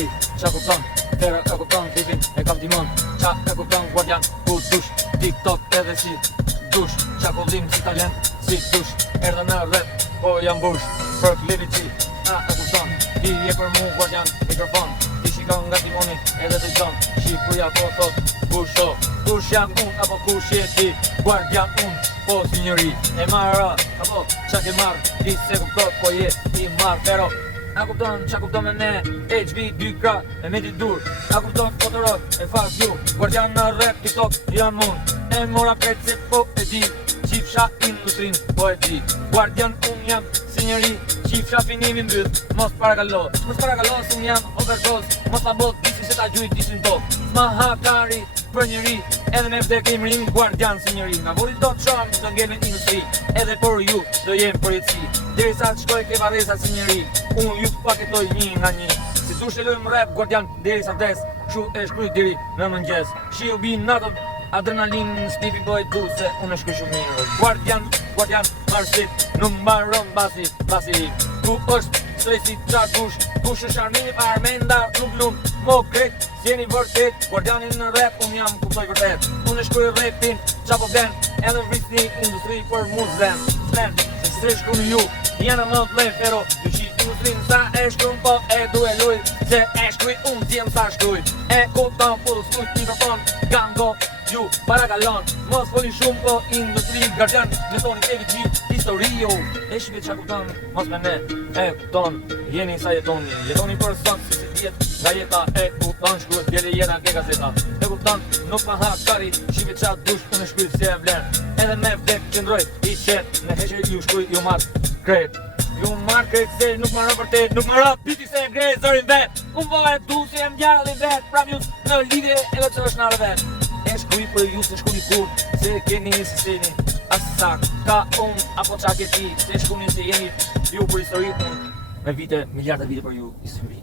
free. Qa kupton, tëra e kupton, klipin e kam timon. Qa e kupton, guardian, ku dush, TikTok edhe si dush. Qa kullim si talent, si dush, erdhe në rap, po jam bush. Për klipit që a e kupton, ti je për mu guardian, mikrofon. Ti shikon nga timoni edhe të gjon. Shikuja po thot, bush o, kush jam unë, apo kush je ti, guardian unë. Po signori, e marra, apo qa ke marrë, ti se kuptot, po je i marrë, pero a kupton, qa kupton me ne, HB 2 kra, e me ti dur, a kupton fotorot, e fuck you, guardian në rap, TikTok, jam unë, e mora krejt se po e di, qifsha industrin, po e di, guardian unë jam, signori, qifsha finimin byt, mos parakalo, se unë jam overdose, mos la bot, disi se ta gjujt, disin top, ma hakari, për njëri, edhe me vdek e imrin, guardian signori. Nga vori do të shonë, do ngellin industri, edhe por ju, do jem përjetësi. Deri sa të shkoj ke varesa signori, unë ju të paketoj një nga një. Si dush e lojmë rap, guardian, deri sa vdes, shu e shkruj deri në mëngjes. She'll be natëm, adrenalin, Stevie Boy du se unë e shkruj shumë mirë. Guardian, marsit, nuk mbaron basi. Ku është, soj si qatë kush është armini pa armenda, nuk lumë. Mo krejt, si jeni vërtet, guardianin në rap, unë jam kuptoj vërtet. Unë e shkruj rapin, qa po vlen, edhe vrisni industri për mu zlen. Se së shkruj ju, janë më të lej, pero ju qi industrin sa e shkruj, po e du e luj. Se e shkruj, unë zjem sa shkruj. E kupton, po du s'kuj mikrofon, gango, ju parakalon. Mos foli shumë, po industri, guardian, letoni tevi gjithë historio. E shqipit qa kupton, mos me ne, e kupton, jeni sa jetoni për sot, si nga jeta e kupton, shkruhet djeli jena ke gazeta. E kupton, nuk ma ha kari, shqipit qa dush, unë shkruj si e vlen. Edhe me vdek qëndroj, i qet, në heqe ju shkruj, ju marrë krejt. Ju marrë krejt se nuk marrë vërtet, nuk marrë piti se e grejt zërin vet. Unë po e du se e mjarë dhe vet, pram ju në lidhe edhe që është nare vet. E shkruj për ju se shkruj kur, se keni si seni. Asak, ka apo qa ke ti, se shkruj se jeni ju për histori unë. Me vite, miliarda vite për ju, histori.